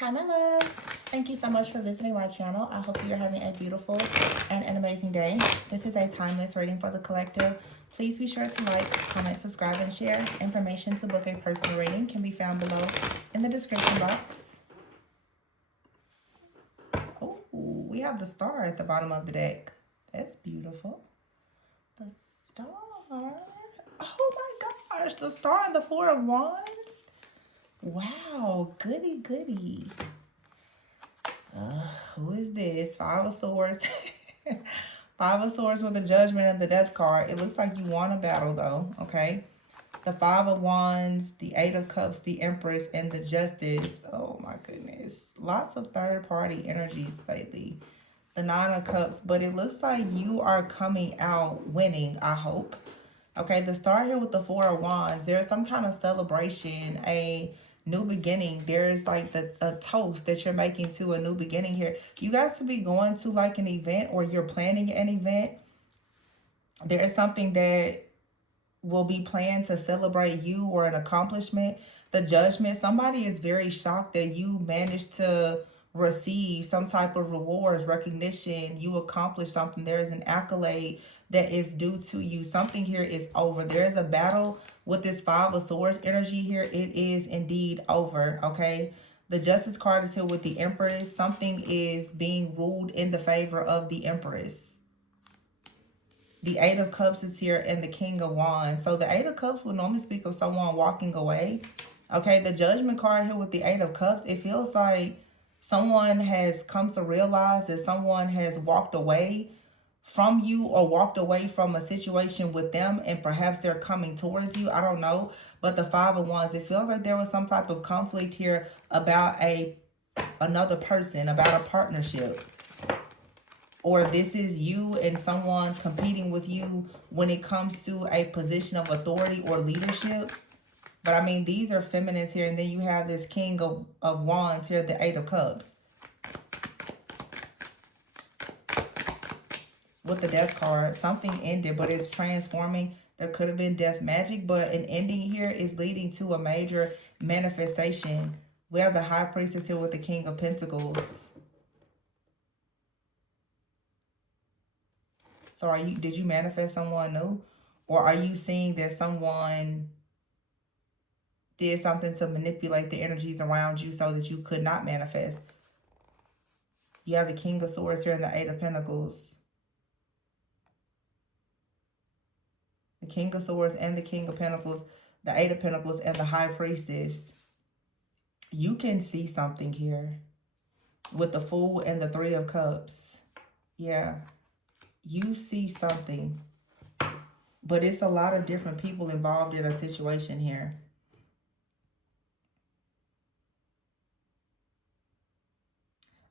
Hi, my loves. Thank you so much for visiting my channel. I hope you're having a beautiful and an amazing day. This is a timeless reading for the collective. Please be sure to like, comment, subscribe, and share. Information to book a personal reading can be found below in the description box. Oh, we have the star at the bottom of the deck. That's beautiful. The star. Oh my gosh, the star and the Four of Wands. Wow, goody, goody. Who is this? Five of Swords. Five of Swords with the Judgment and the Death card. It looks like you won a battle though, okay? The Five of Wands, the Eight of Cups, the Empress, and the Justice. Oh my goodness. Lots of third-party energies lately. The Nine of Cups, but it looks like you are coming out winning, I hope. Okay, the star here with the Four of Wands, there's some kind of celebration, a new beginning. There's like a toast that you're making to a new beginning here. You guys could be going to like an event, or you're planning an event. There is something that will be planned to celebrate you or an accomplishment. The Judgment, somebody is very shocked that you managed to receive some type of rewards, recognition. You accomplished something. There is an accolade that is due to you. Something here is over. There is a battle with this Five of Swords energy here. It is indeed over, okay? The Justice card is here with the Empress. Something is being ruled in the favor of the Empress. The Eight of Cups is here and the King of Wands. So the Eight of Cups would normally speak of someone walking away. Okay, the Judgment card here with the Eight of Cups, it feels like someone has come to realize that someone has walked away from you or walked away from a situation with them, and perhaps they're coming towards you. I don't know. But the Five of Wands, it feels like there was some type of conflict here about another person, about a partnership. Or this is you and someone competing with you when it comes to a position of authority or leadership. But I mean, these are feminines here. And then you have this King of Wands here, the Eight of Cups. With the Death card, something ended, but it's transforming. There could have been death magic, but an ending here is leading to a major manifestation. We have the High Priestess here with the King of Pentacles. So did you manifest someone new? Or are you seeing that someone did something to manipulate the energies around you so that you could not manifest? You have the King of Swords here and the Eight of Pentacles. The King of Swords and the King of Pentacles, the Eight of Pentacles, and the High Priestess. You can see something here with the Fool and the Three of Cups. Yeah. You see something, but it's a lot of different people involved in a situation here.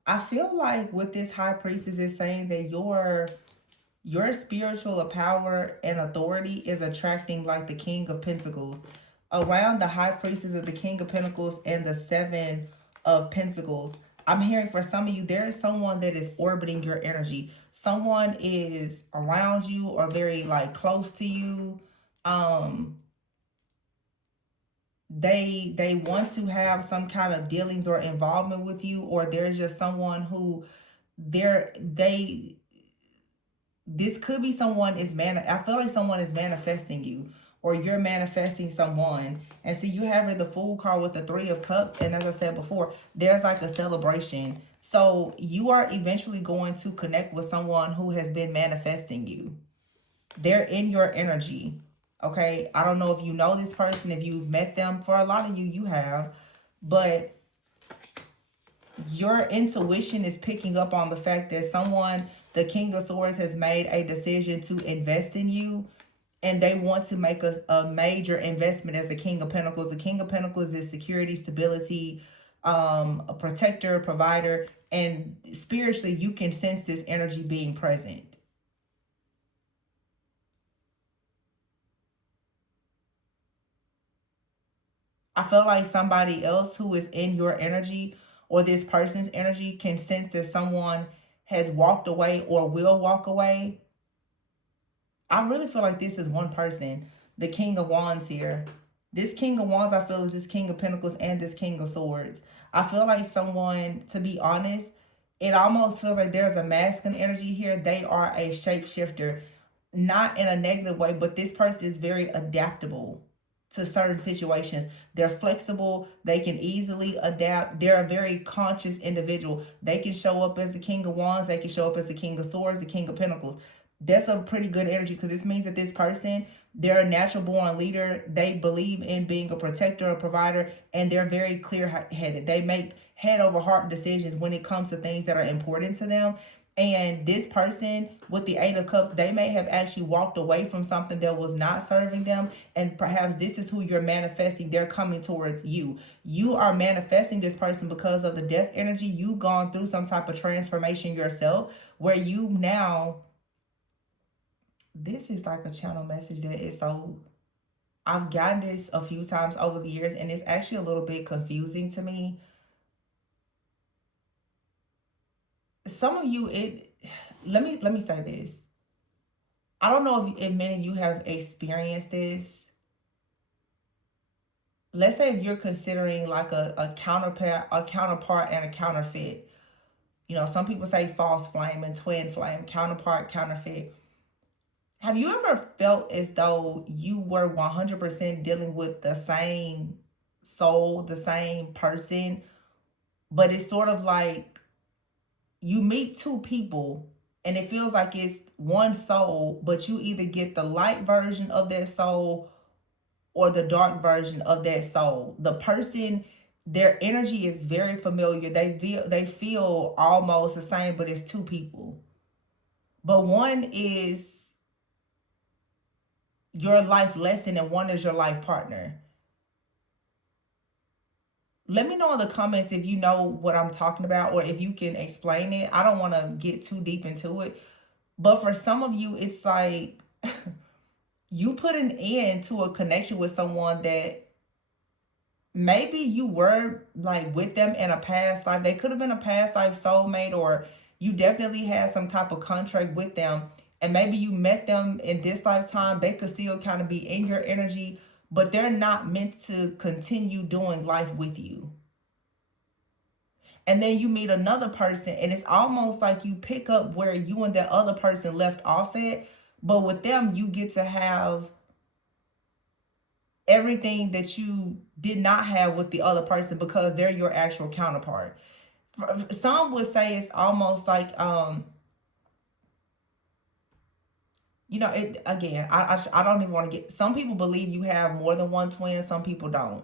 I feel like with this High Priestess is saying that your spiritual power and authority is attracting like the King of Pentacles. Around the High Priestess of the King of Pentacles and the Seven of Pentacles, I'm hearing for some of you, there is someone that is orbiting your energy. Someone is around you or very like close to you. They want to have some kind of dealings or involvement with you, or there's just someone who this could be someone I feel like someone is manifesting you, or you're manifesting someone. And see, you have the Fool card with the Three of Cups. And as I said before, there's like a celebration. So you are eventually going to connect with someone who has been manifesting you. They're in your energy. Okay. I don't know if you know this person, if you've met them. For a lot of you, you have. But your intuition is picking up on the fact that someone, the King of Swords, has made a decision to invest in you. And they want to make a major investment as the King of Pentacles. The King of Pentacles is security, stability, a protector, provider. And spiritually, you can sense this energy being present. I feel like somebody else who is in your energy, or this person's energy, can sense that someone has walked away or will walk away. I really feel like this is one person, the King of Wands here. This King of Wands, I feel, is this King of Pentacles and this King of Swords. I feel like someone, to be honest, it almost feels like there's a masculine energy here. They are a shapeshifter, not in a negative way, but this person is very adaptable to certain situations. They're flexible, they can easily adapt. They're a very conscious individual. They can show up as the King of Wands, they can show up as the King of Swords, the King of Pentacles. That's a pretty good energy because this means that this person, they're a natural born leader. They believe in being a protector, a provider, and they're very clear headed. They make head over heart decisions when it comes to things that are important to them. And this person with the Eight of Cups, they may have actually walked away from something that was not serving them. And perhaps this is who you're manifesting. They're coming towards you. You are manifesting this person because of the death energy. You've gone through some type of transformation yourself where you now, this is like a channel message that is so, I've gotten this a few times over the years and it's actually a little bit confusing to me. Some of you, let me say this. I don't know if many of you have experienced this. Let's say if you're considering like a counterpart and a counterfeit. You know, some people say false flame and twin flame, counterpart, counterfeit. Have you ever felt as though you were 100% dealing with the same soul, the same person, but it's sort of like you meet two people and it feels like it's one soul, but you either get the light version of that soul or the dark version of that soul. The person, their energy is very familiar. They feel almost the same, but it's two people. But one is your life lesson and one is your life partner. Let me know in the comments if you know what I'm talking about or if you can explain it. I don't want to get too deep into it. But for some of you, it's like you put an end to a connection with someone that maybe you were like with them in a past life. They could have been a past life soulmate, or you definitely had some type of contract with them. And maybe you met them in this lifetime. They could still kind of be in your energy, but they're not meant to continue doing life with you. And then you meet another person, and it's almost like you pick up where you and that other person left off at. But with them, you get to have everything that you did not have with the other person because they're your actual counterpart. Some would say it's almost like you know, it again, I don't even want to get, some people believe you have more than one twin, some people don't.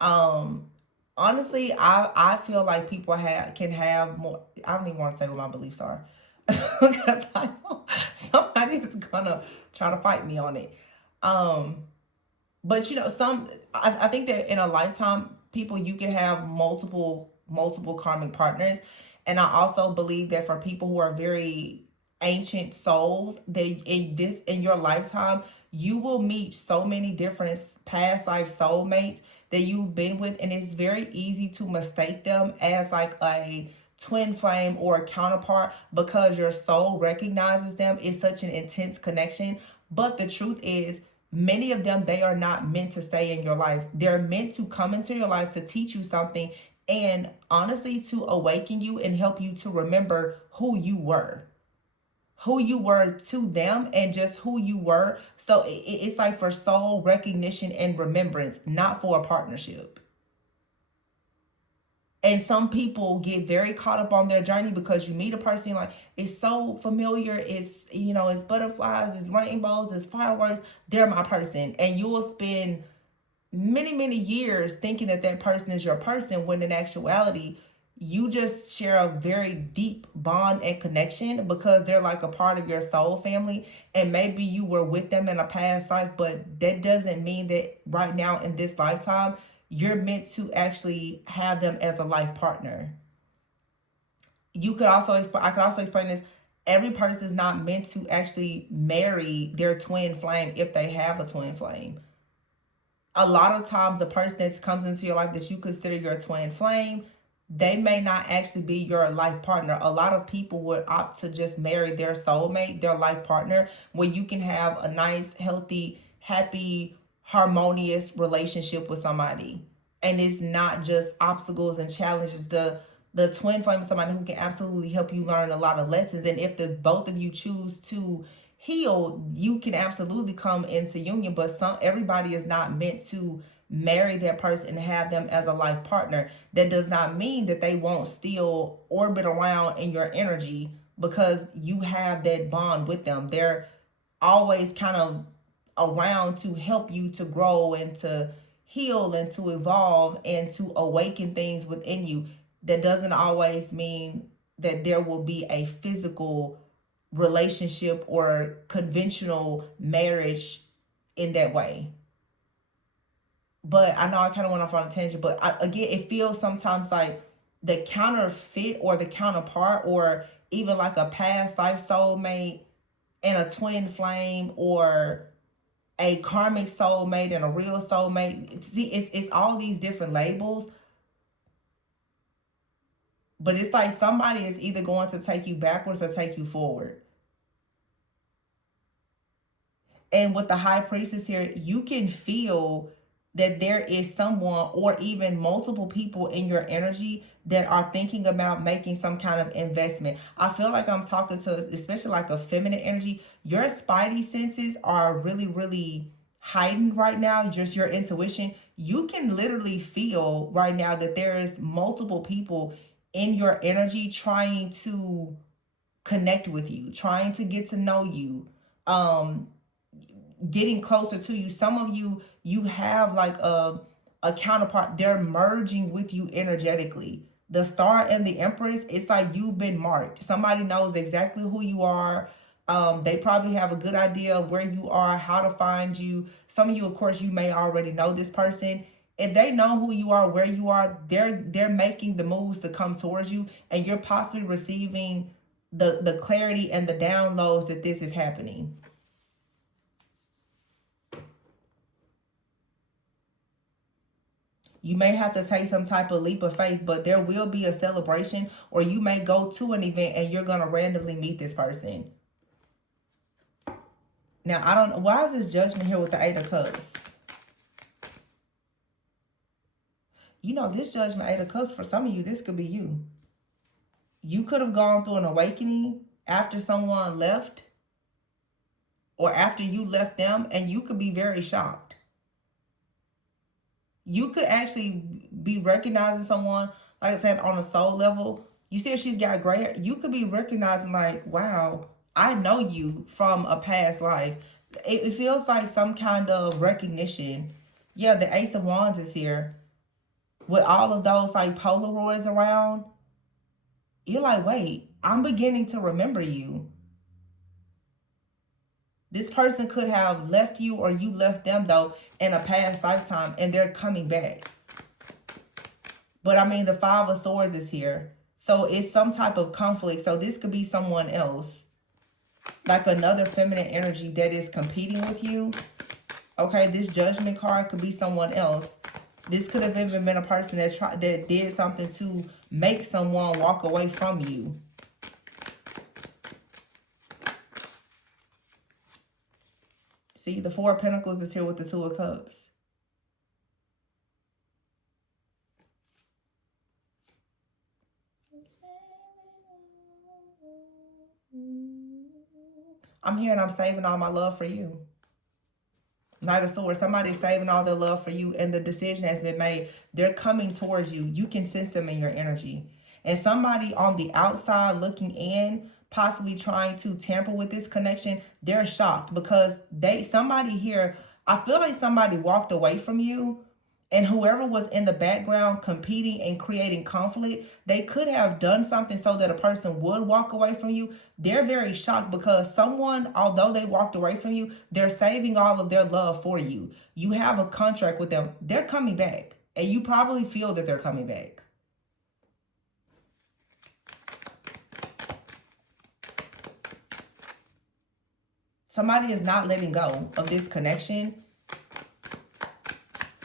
Um Honestly, I feel like people can have more. I don't even want to say what my beliefs are because I know somebody is gonna try to fight me on it. Um but you know, I think that in a lifetime, people, you can have multiple karmic partners. And I also believe that for people who are very ancient souls, they in your lifetime, you will meet so many different past life soulmates that you've been with, and it's very easy to mistake them as like a twin flame or a counterpart because your soul recognizes them. It's such an intense connection. But the truth is, many of them, they are not meant to stay in your life. They're meant to come into your life to teach you something, and honestly to awaken you and help you to remember who you were, to them, and just who you were. So it's like for soul recognition and remembrance, not for a partnership. And some people get very caught up on their journey because you meet a person like, it's so familiar, it's, you know, it's butterflies, it's rainbows, it's fireworks, they're my person. And you will spend many years thinking that that person is your person, when in actuality you just share a very deep bond and connection because they're like a part of your soul family. And maybe you were with them in a past life, but that doesn't mean that right now in this lifetime you're meant to actually have them as a life partner. You could also I could also explain this. Every person is not meant to actually marry their twin flame if they have a twin flame. A lot of times the person that comes into your life that you consider your twin flame, they may not actually be your life partner. A lot of people would opt to just marry their soulmate, their life partner, where you can have a nice, healthy, happy, harmonious relationship with somebody. And it's not just obstacles and challenges. The twin flame is somebody who can absolutely help you learn a lot of lessons. And if the both of you choose to heal, you can absolutely come into union. But everybody is not meant to marry that person and have them as a life partner. That does not mean that they won't still orbit around in your energy, because you have that bond with them. They're always kind of around to help you to grow and to heal and to evolve and to awaken things within you. That doesn't always mean that there will be a physical relationship or conventional marriage in that way. But I know I kind of went off on a tangent, but again, it feels sometimes like the counterfeit or the counterpart, or even like a past life soulmate and a twin flame, or a karmic soulmate and a real soulmate. See, it's all these different labels, but it's like somebody is either going to take you backwards or take you forward. And with the high priestess here, you can feel that there is someone or even multiple people in your energy that are thinking about making some kind of investment. I feel like I'm talking to, especially like a feminine energy. Your spidey senses are really, really heightened right now. Just your intuition. You can literally feel right now that there is multiple people in your energy trying to connect with you, trying to get to know you. Getting closer to you. Some of you, you have like a counterpart. They're merging with you energetically. The star and the empress, it's like you've been marked. Somebody knows exactly who you are. They probably have a good idea of where you are, how to find you. Some of you, of course, you may already know this person. If they know who you are, where you are, they're making the moves to come towards you, and you're possibly receiving the clarity and the downloads that this is happening. You may have to take some type of leap of faith, but there will be a celebration, or you may go to an event and you're going to randomly meet this person. Now, I don't know. Why is this judgment here with the Eight of Cups? You know, this judgment, Eight of Cups, for some of you, this could be you. You could have gone through an awakening after someone left, or after you left them, and you could be very shocked. You could actually be recognizing someone, like I said, on a soul level. You see if she's got gray hair. You could be recognizing like, wow, I know you from a past life. It feels like some kind of recognition. Yeah, the Ace of Wands is here. With all of those like Polaroids around, you're like, wait, I'm beginning to remember you. This person could have left you, or you left them, though, in a past lifetime, and they're coming back. But I mean, the Five of Swords is here. So it's some type of conflict. So this could be someone else. Like another feminine energy that is competing with you. Okay, this Judgment card could be someone else. This could have even been a person that did something to make someone walk away from you. See, the Four of Pentacles is here with the Two of Cups. I'm here and I'm saving all my love for you. Knight of Swords. Somebody's saving all their love for you, and the decision has been made. They're coming towards you. You can sense them in your energy. And somebody on the outside looking in, possibly trying to tamper with this connection, they're shocked because somebody here, I feel like somebody walked away from you, and whoever was in the background competing and creating conflict, they could have done something so that a person would walk away from you. They're very shocked because someone, although they walked away from you, they're saving all of their love for you. You have a contract with them. They're coming back, and you probably feel that they're coming back. Somebody is not letting go of this connection.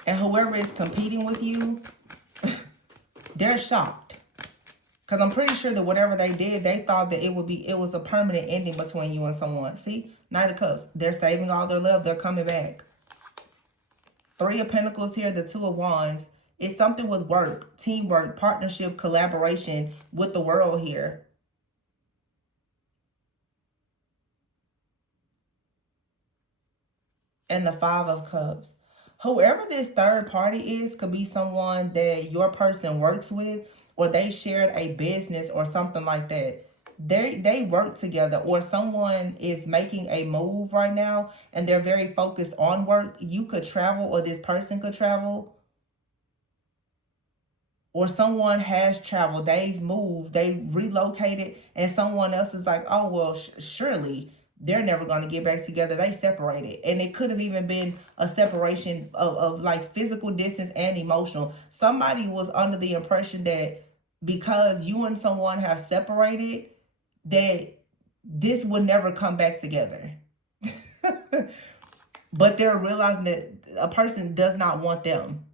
And whoever is competing with you, they're shocked. Because I'm pretty sure that whatever they did, they thought that it was a permanent ending between you and someone. See? Knight of Cups. They're saving all their love. They're coming back. Three of Pentacles here. The Two of Wands. It's something with work, teamwork, partnership, collaboration with the world here. And the Five of Cups. Whoever this third party is could be someone that your person works with, or they shared a business or something like that. They work together, or someone is making a move right now and they're very focused on work. You could travel, or this person could travel, or someone has traveled, they've moved, they relocated, and someone else is like, oh, well, surely they're never going to get back together. They separated. And it could have even been a separation of like physical distance and emotional. Somebody was under the impression that because you and someone have separated, that this would never come back together. But they're realizing that a person does not want them.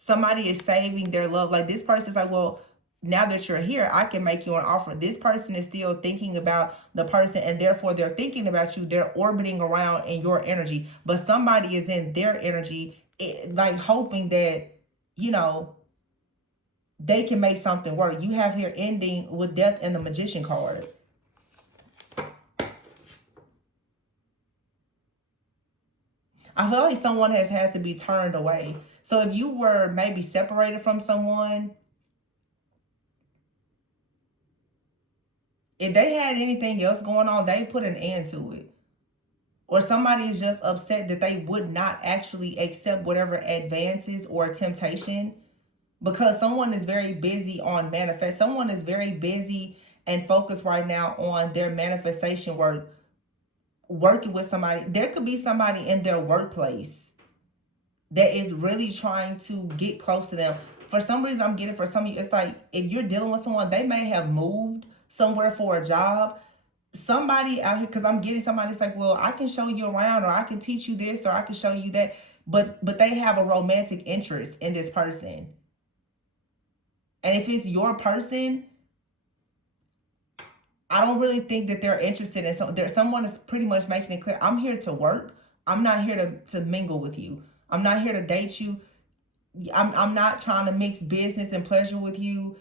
Somebody is saving their love. Like, this person's like, well, now that you're here, I can make you an offer. This person is still thinking about the person, and therefore they're thinking about you. They're orbiting around in your energy, but somebody is in their energy, like hoping that, you know, they can make something work. You have here ending with death and the Magician card. I feel like someone has had to be turned away. So if you were maybe separated from someone, if they had anything else going on, they put an end to it. Or somebody is just upset that they would not actually accept whatever advances or temptation, because someone is very busy on manifest. Someone is very busy and focused right now on their manifestation work, working with somebody. There could be somebody in their workplace that is really trying to get close to them. For some reason, I'm getting, for some of you, it's like if you're dealing with someone, they may have moved somewhere for a job. Somebody out here, because I'm getting somebody's like, well, I can show you around, or I can teach you this, or I can show you that. But they have a romantic interest in this person. And if it's your person, I don't really think that they're interested in someone is pretty much making it clear, I'm here to work. I'm not here to mingle with you. I'm not here to date you. I'm not trying to mix business and pleasure with you.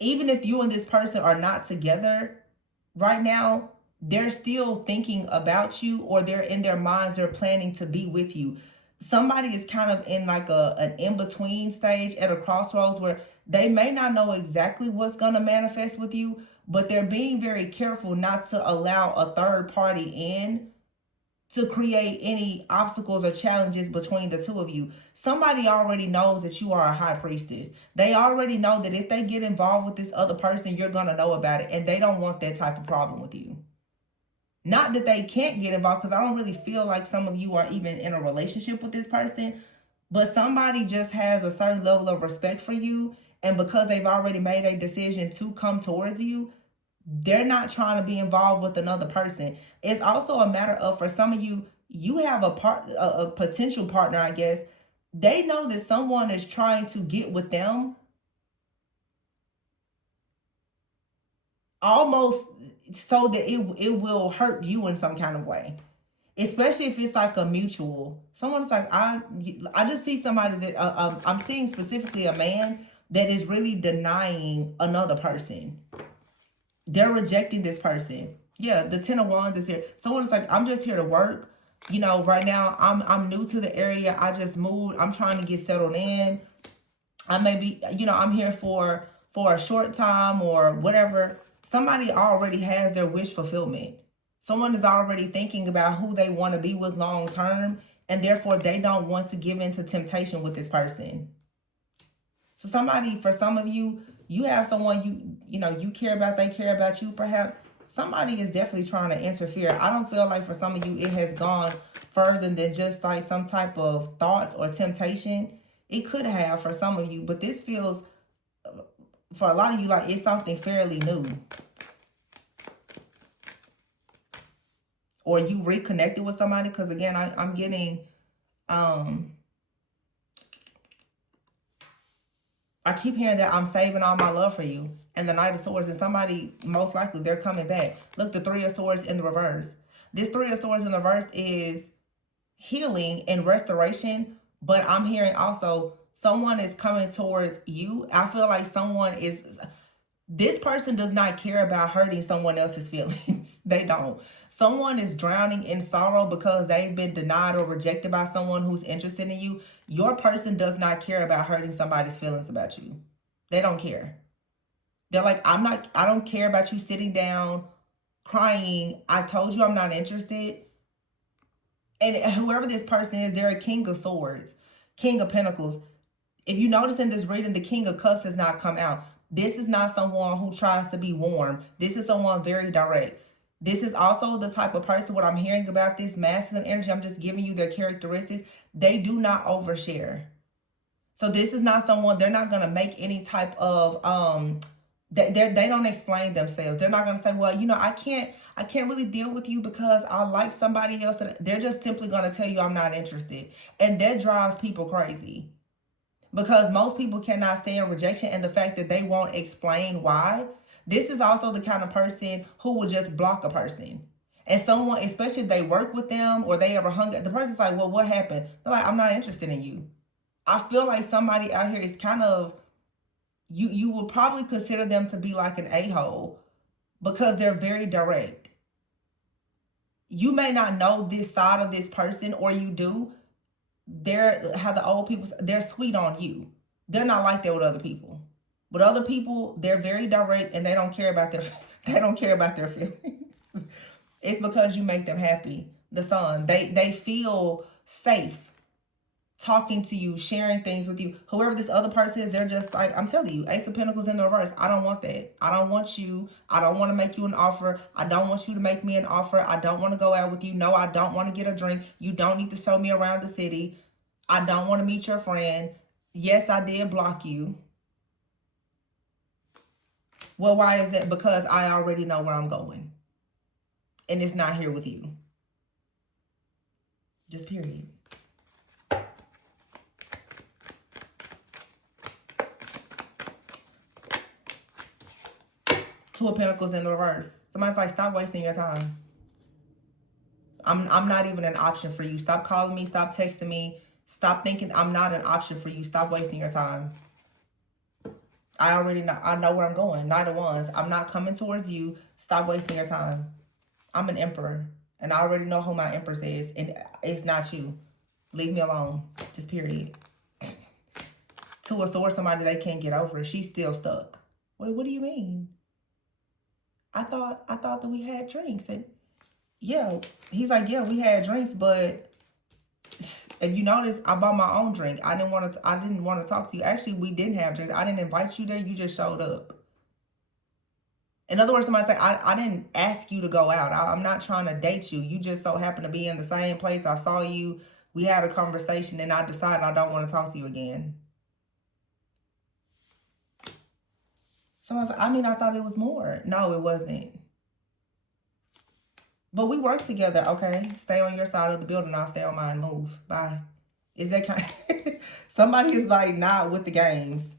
Even if you and this person are not together right now, they're still thinking about you, or they're in their minds, they're planning to be with you. Somebody is kind of in like an in-between stage at a crossroads where they may not know exactly what's going to manifest with you, but they're being very careful not to allow a third party in to create any obstacles or challenges between the two of you. Somebody already knows that you are a high priestess. They already know that if they get involved with this other person, you're going to know about it, and they don't want that type of problem with you. Not that they can't get involved, because I don't really feel like some of you are even in a relationship with this person, but somebody just has a certain level of respect for you, and because they've already made a decision to come towards you, they're not trying to be involved with another person. It's also a matter of, for some of you, you have a potential partner, I guess. They know that someone is trying to get with them, almost so that it will hurt you in some kind of way. Especially if it's like a mutual. Someone's like, I just see somebody that I'm seeing specifically a man that is really denying another person. They're rejecting this person. Yeah, the Ten of Wands is here. Someone's like, I'm just here to work. You know, right now I'm new to the area. I just moved. I'm trying to get settled in. I may be, you know, I'm here for a short time or whatever. Somebody already has their wish fulfillment. Someone is already thinking about who they want to be with long term, and therefore they don't want to give in to temptation with this person. So somebody, for some of you, you have someone you know you care about, they care about you perhaps. Somebody is definitely trying to interfere. I don't feel like for some of you it has gone further than just like some type of thoughts or temptation. It could have for some of you, but this feels for a lot of you like it's something fairly new. Or you reconnected with somebody, because again, I'm getting I keep hearing that I'm saving all my love for you. And the Knight of Swords, and somebody, most likely, they're coming back. Look, the Three of Swords in the reverse. This Three of Swords in the reverse is healing and restoration. But I'm hearing also someone is coming towards you. I feel like this person does not care about hurting someone else's feelings. They don't. Someone is drowning in sorrow because they've been denied or rejected by someone who's interested in you. Your person does not care about hurting somebody's feelings about you. They don't care. They're like, I don't care about you sitting down crying. I told you I'm not interested. And whoever this person is, they're a king of swords, king of pentacles. If you notice in this reading, the king of cups has not come out. This is not someone who tries to be warm. This is someone very direct. This is also the type of person, what I'm hearing about this masculine energy, I'm just giving you their characteristics. They do not overshare. So this is not someone, they're not going to make any type of, they don't explain themselves. They're not going to say, well, you know, I can't really deal with you because I like somebody else. And they're just simply going to tell you I'm not interested. And that drives people crazy. Because most people cannot stand rejection, and the fact that they won't explain why. This is also the kind of person who will just block a person. And someone, especially if they work with them or they ever hung out, the person's like, well, what happened? They're like, I'm not interested in you. I feel like somebody out here is kind of, you will probably consider them to be like an a-hole because they're very direct. You may not know this side of this person, or you do. They're, how the old people, they're sweet on you. They're not like that with other people. With other people, they're very direct and they don't care about their feelings. It's because you make them happy. The Sun, they feel safe talking to you, sharing things with you. Whoever this other person is, they're just like, I'm telling you, Ace of Pentacles in the reverse. I don't want that. I don't want you. I don't want to make you an offer. I don't want you to make me an offer. I don't want to go out with you. No, I don't want to get a drink. You don't need to show me around the city. I don't want to meet your friend. Yes, I did block you. Well, why is that? Because I already know where I'm going. And it's not here with you. Just period. Two of Pentacles in the reverse. Somebody's like, stop wasting your time. I'm not even an option for you. Stop calling me. Stop texting me. Stop thinking I'm not an option for you. Stop wasting your time. I already know. I know where I'm going. Neither ones. I'm not coming towards you. Stop wasting your time. I'm an emperor. And I already know who my empress is. And it's not you. Leave me alone. Just period. Two of Swords, somebody they can't get over. She's still stuck. What do you mean? I thought that we had drinks. And yeah, he's like, yeah, we had drinks, but if you notice, I bought my own drink. I didn't want to talk to you. Actually, we didn't have drinks. I didn't invite you there. You just showed up. In other words, somebody's like, I didn't ask you to go out. I'm not trying to date you. You just so happen to be in the same place. I saw you. We had a conversation, and I decided I don't want to talk to you again. Someone's like, I mean, I thought it was more. No, it wasn't. But we work together, okay? Stay on your side of the building. I'll stay on mine. Move. Bye. Is that kind of... Somebody is like not with the games.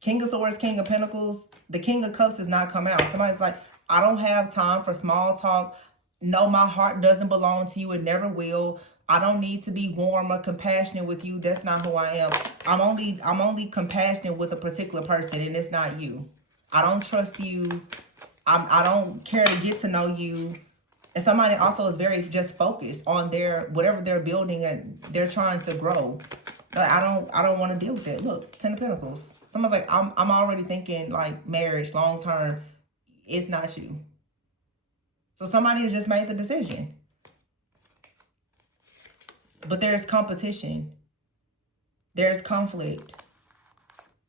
King of Swords, King of Pentacles. The King of Cups has not come out. Somebody's like, I don't have time for small talk. No, my heart doesn't belong to you. It never will. I don't need to be warm or compassionate with you. That's not who I am. I'm only compassionate with a particular person, and it's not you. I don't trust you. I don't care to get to know you. And somebody also is very just focused on whatever they're building and they're trying to grow. Like, I don't want to deal with it. Look, Ten of Pentacles. Someone's like, I'm already thinking like marriage, long term. It's not you. So somebody has just made the decision. But there's competition. There's conflict.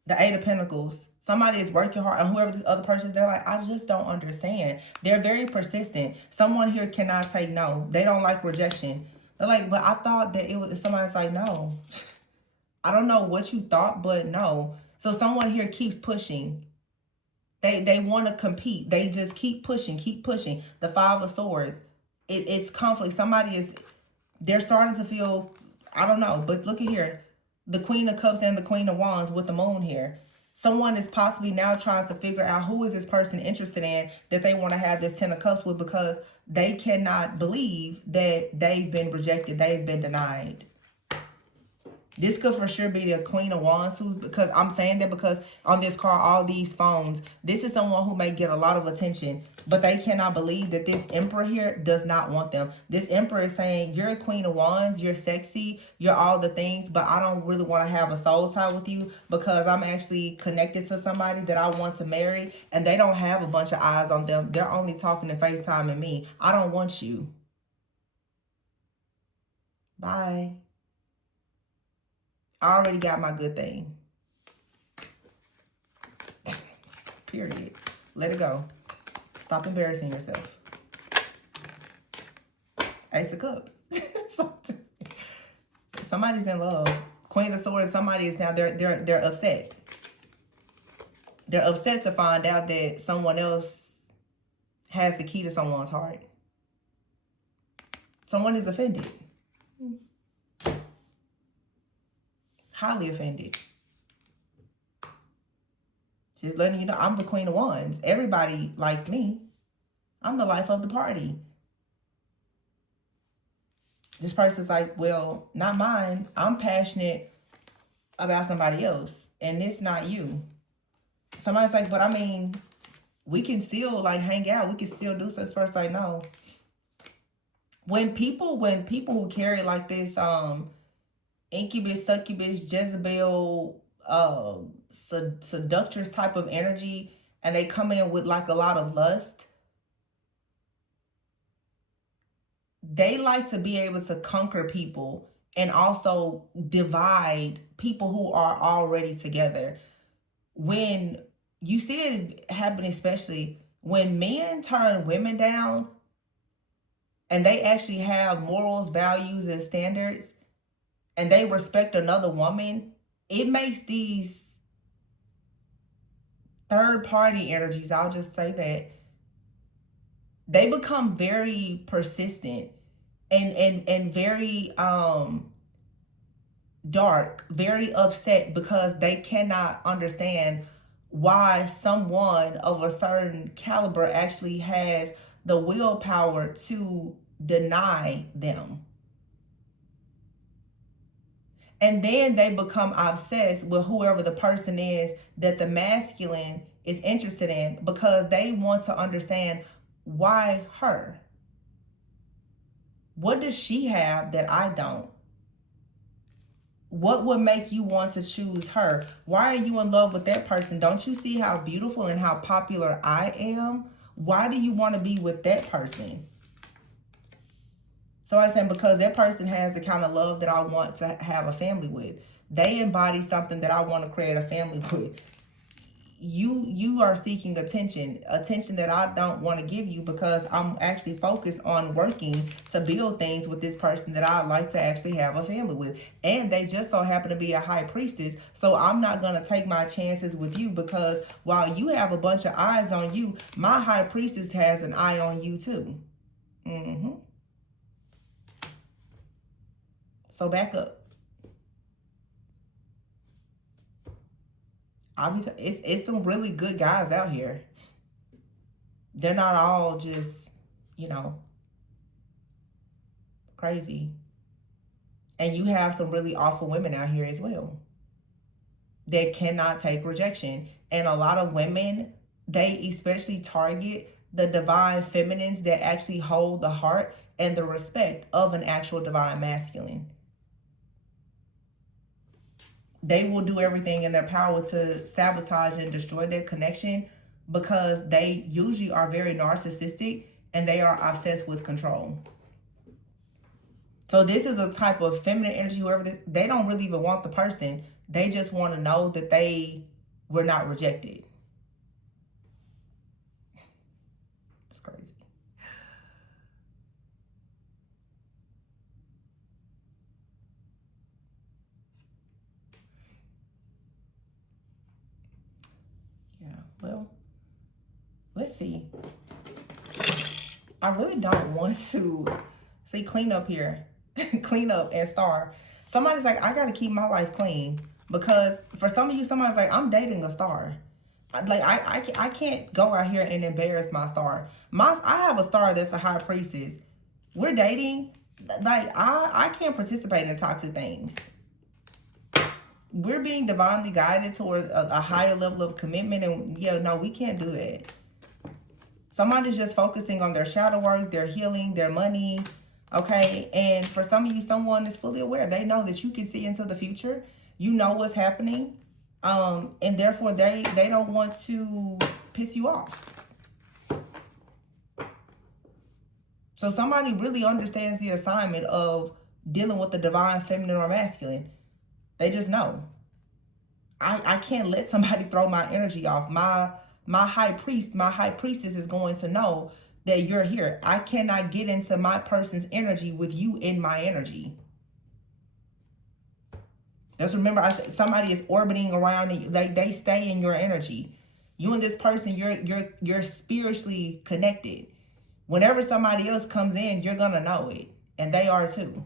The Eight of Pentacles. Somebody is working hard, and whoever this other person is, they're like, I just don't understand. They're very persistent. Someone here cannot take no. They don't like rejection. They're like, but I thought that it was, somebody's like, no. I don't know what you thought, but no. So someone here keeps pushing. They want to compete. They just keep pushing, keep pushing. The Five of Swords. It's conflict. They're starting to feel, I don't know, but look at here. The Queen of Cups and the Queen of Wands with the moon here. Someone is possibly now trying to figure out who is this person interested in that they want to have this Ten of Cups with, because they cannot believe that they've been rejected. They've been denied. This could for sure be the Queen of Wands, who's, because I'm saying that because on this card, all these phones, this is someone who may get a lot of attention, but they cannot believe that this Emperor here does not want them. This Emperor is saying, you're a Queen of Wands, you're sexy, you're all the things, but I don't really want to have a soul tie with you because I'm actually connected to somebody that I want to marry, and they don't have a bunch of eyes on them. They're only talking and FaceTiming me. I don't want you. Bye. I already got my good thing. Period. Let it go. Stop embarrassing yourself. Ace of Cups. Somebody's in love. Queen of Swords, somebody is now, they're upset. They're upset to find out that someone else has the key to someone's heart. Someone is offended. Highly offended. Just letting you know, I'm the Queen of Wands. Everybody likes me. I'm the life of the party. This person's like, well, not mine. I'm passionate about somebody else, and it's not you. Somebody's like, but I mean, we can still like hang out. We can still do such. First, like, no. When people who carry like this, incubus, succubus, Jezebel, seductress type of energy, and they come in with like a lot of lust, they like to be able to conquer people and also divide people who are already together. When you see it happen, especially when men turn women down and they actually have morals, values, and standards, and they respect another woman, it makes these third party energies, I'll just say that, they become very persistent and very dark, very upset because they cannot understand why someone of a certain caliber actually has the willpower to deny them. And then they become obsessed with whoever the person is that the masculine is interested in, because they want to understand, why her? What does she have that I don't? What would make you want to choose her? Why are you in love with that person? Don't you see how beautiful and how popular I am? Why do you want to be with that person? So I'm saying, because that person has the kind of love that I want to have a family with. They embody something that I want to create a family with. You are seeking attention that I don't want to give you, because I'm actually focused on working to build things with this person that I'd like to actually have a family with. And they just so happen to be a high priestess. So I'm not going to take my chances with you, because while you have a bunch of eyes on you, my high priestess has an eye on you too. So back up. It's some really good guys out here. They're not all just, crazy. And you have some really awful women out here as well that cannot take rejection. And a lot of women, they especially target the divine feminines that actually hold the heart and the respect of an actual divine masculine. They will do everything in their power to sabotage and destroy their connection, because they usually are very narcissistic and they are obsessed with control. So this is a type of feminine energy, whoever they don't really even want the person. They just want to know that they were not rejected. It's crazy. Well, let's see. I really don't want to see clean up here. Clean up and star. Somebody's like, I gotta keep my life clean, because for some of you, somebody's like, I'm dating a star. Like I can't go out here and embarrass my star. I have a star that's a high priestess. We're dating. Like I can't participate in toxic things. We're being divinely guided towards a higher level of commitment, and yeah, no, we can't do that. Somebody's just focusing on their shadow work, their healing, their money, okay? And for some of you, someone is fully aware. They know that you can see into the future. You know what's happening. And therefore they don't want to piss you off. So somebody really understands the assignment of dealing with the divine feminine or masculine. They just know. I can't let somebody throw my energy off. My high priest, my high priestess is going to know that you're here. I cannot get into my person's energy with you in my energy. Just remember, I said somebody is orbiting around and they stay in your energy. You and this person, you're spiritually connected. Whenever somebody else comes in, you're gonna know it, and they are too.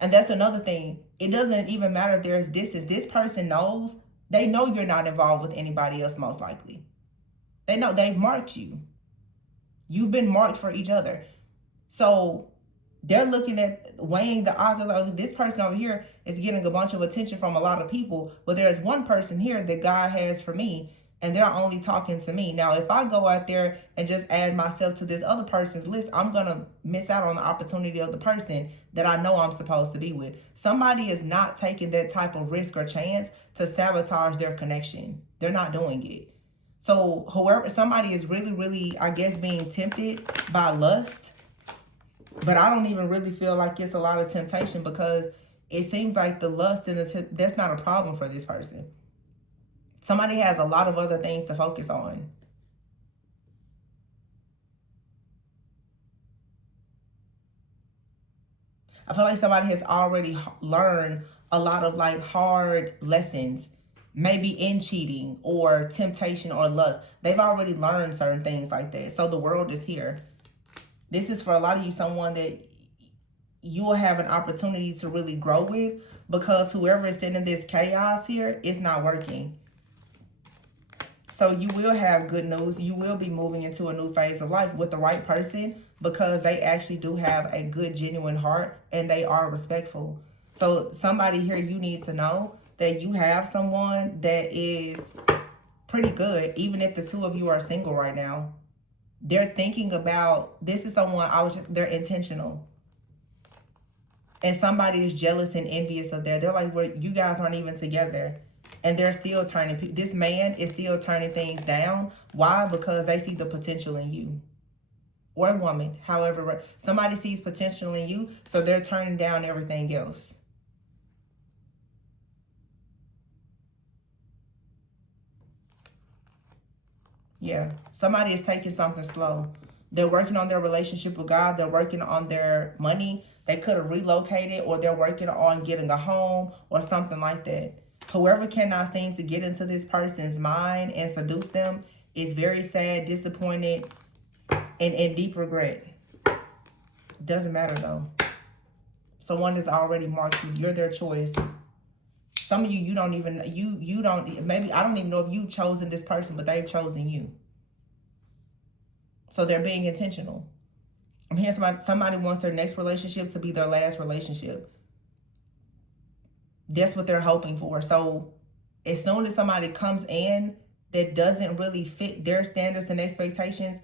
And that's another thing. It doesn't even matter if there's distance. This person knows. They know you're not involved with anybody else, most likely. They know they've marked you. You've been marked for each other. So they're looking at weighing the odds of like, this person over here is getting a bunch of attention from a lot of people, but there's one person here that God has for me, and they're only talking to me. Now, if I go out there and just add myself to this other person's list, I'm going to miss out on the opportunity of the person that I know I'm supposed to be with. Somebody is not taking that type of risk or chance to sabotage their connection. They're not doing it. So whoever, somebody is really, really, I guess, being tempted by lust, but I don't even really feel like it's a lot of temptation, because it seems like the lust and that's not a problem for this person. Somebody has a lot of other things to focus on. I feel like somebody has already learned a lot of like hard lessons, maybe in cheating or temptation or lust. They've already learned certain things like that. So the world is here. This is for a lot of you someone that you will have an opportunity to really grow with, because whoever is sending this chaos here is not working. So you will have good news. You will be moving into a new phase of life with the right person, because they actually do have a good, genuine heart and they are respectful. So somebody here, you need to know that you have someone that is pretty good, even if the two of you are single right now. They're thinking about, this is someone, they're intentional. And somebody is jealous and envious of that. They're like, well, you guys aren't even together. And they're still turning, this man is still turning things down. Why? Because they see the potential in you. Or woman, however, somebody sees potential in you, so they're turning down everything else. Yeah, somebody is taking something slow. They're working on their relationship with God. They're working on their money. They could have relocated, or they're working on getting a home or something like that. Whoever cannot seem to get into this person's mind and seduce them is very sad, disappointed, and in deep regret. Doesn't matter though. Someone has already marked you. You're their choice. Some of you, you don't, maybe I don't even know if you've chosen this person, but they've chosen you. So they're being intentional. I'm hearing somebody wants their next relationship to be their last relationship. That's what they're hoping for. So as soon as somebody comes in that doesn't really fit their standards and expectations,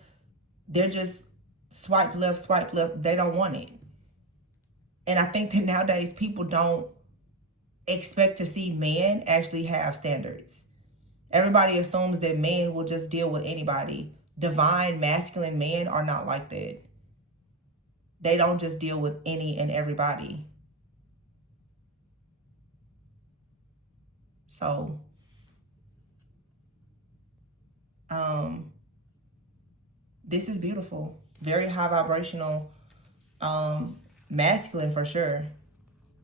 they're just swipe left, swipe left. They don't want it. And I think that nowadays people don't expect to see men actually have standards. Everybody assumes that men will just deal with anybody. Divine masculine men are not like that. They don't just deal with any and everybody. So, this is beautiful. Very high vibrational, masculine for sure.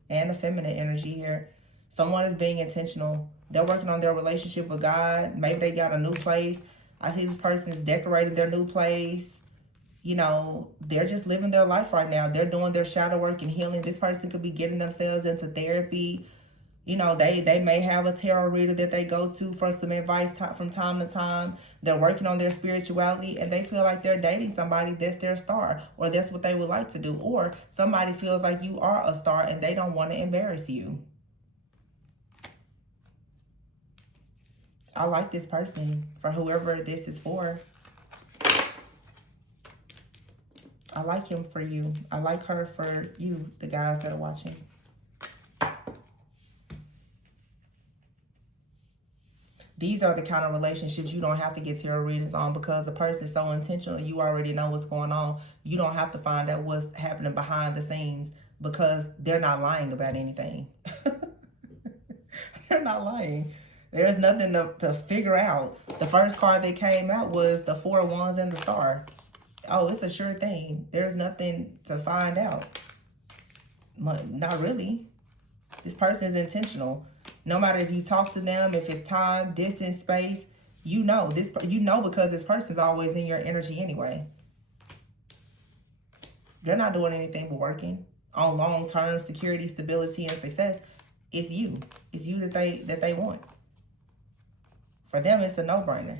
And a feminine energy here. Someone is being intentional. They're working on their relationship with God. Maybe they got a new place. I see this person's decorated their new place. You know, they're just living their life right now. They're doing their shadow work and healing. This person could be getting themselves into therapy. You know, they may have a tarot reader that they go to for some advice from time to time. They're working on their spirituality, and they feel like they're dating somebody that's their star, or that's what they would like to do. Or somebody feels like you are a star and they don't want to embarrass you. I like this person for whoever this is for. I like him for you. I like her for you, the guys that are watching. These are the kind of relationships you don't have to get tarot readings on, because the person is so intentional. You already know what's going on. You don't have to find out what's happening behind the scenes, because they're not lying about anything. They're not lying. There's nothing to figure out. The first card that came out was the Four of Wands and the Star. Oh, it's a sure thing. There's nothing to find out. Not really. This person is intentional. No matter if you talk to them, if it's time, distance, space, you know this. You know, because this person's always in your energy anyway. They're not doing anything but working on long-term security, stability, and success. It's you. It's you that they want. For them, it's a no-brainer.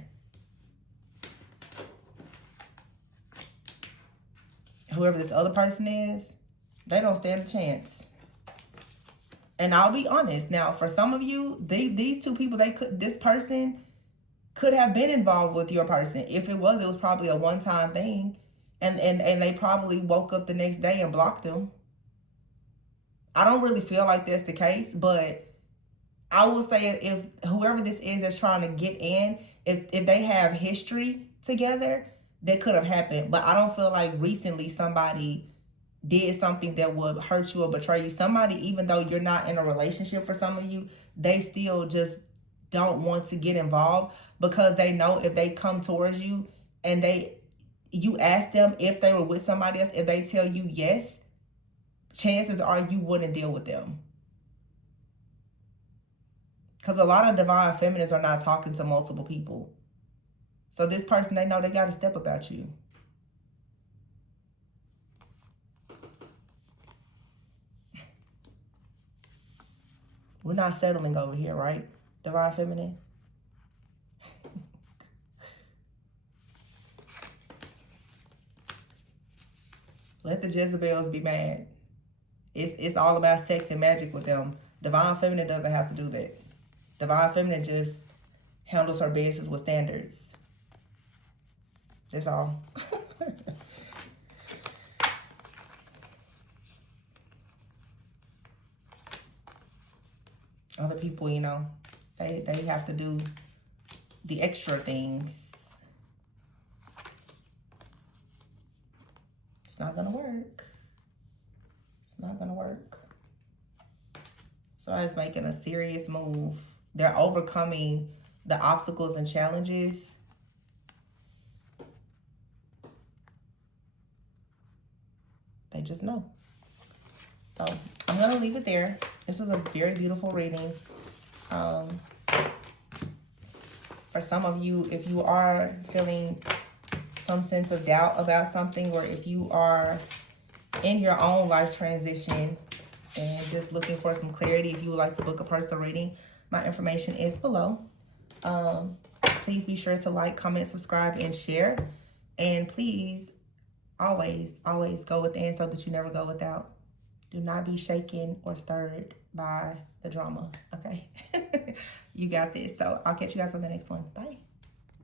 Whoever this other person is, they don't stand a chance. And I'll be honest. Now, for some of you, these two people, this person could have been involved with your person. If it was probably a one-time thing. And they probably woke up the next day and blocked them. I don't really feel like that's the case, but I will say if whoever this is that's trying to get in, if they have history together, that could have happened. But I don't feel like recently somebody did something that would hurt you or betray you. Somebody, even though you're not in a relationship, for some of you, they still just don't want to get involved, because they know if they come towards you and you ask them if they were with somebody else, if they tell you yes, chances are you wouldn't deal with them. Because a lot of divine feminines are not talking to multiple people. So this person, they know they got to step about you. We're not settling over here, right? Divine feminine. Let the Jezebels be mad. It's all about sex and magic with them. Divine feminine doesn't have to do that. Divine feminine just handles her business with standards. That's all. Other people, you know, they have to do the extra things. It's not gonna work. It's not gonna work. Somebody's making a serious move. They're overcoming the obstacles and challenges. They just know. So I'm gonna leave it there. This was a very beautiful reading. For some of you, if you are feeling some sense of doubt about something, or if you are in your own life transition and just looking for some clarity, if you would like to book a personal reading, my information is below. Please be sure to like, comment, subscribe, and share. And please, always, always go within so that you never go without. Do not be shaken or stirred by the drama, okay? You got this. So I'll catch you guys on the next one. Bye.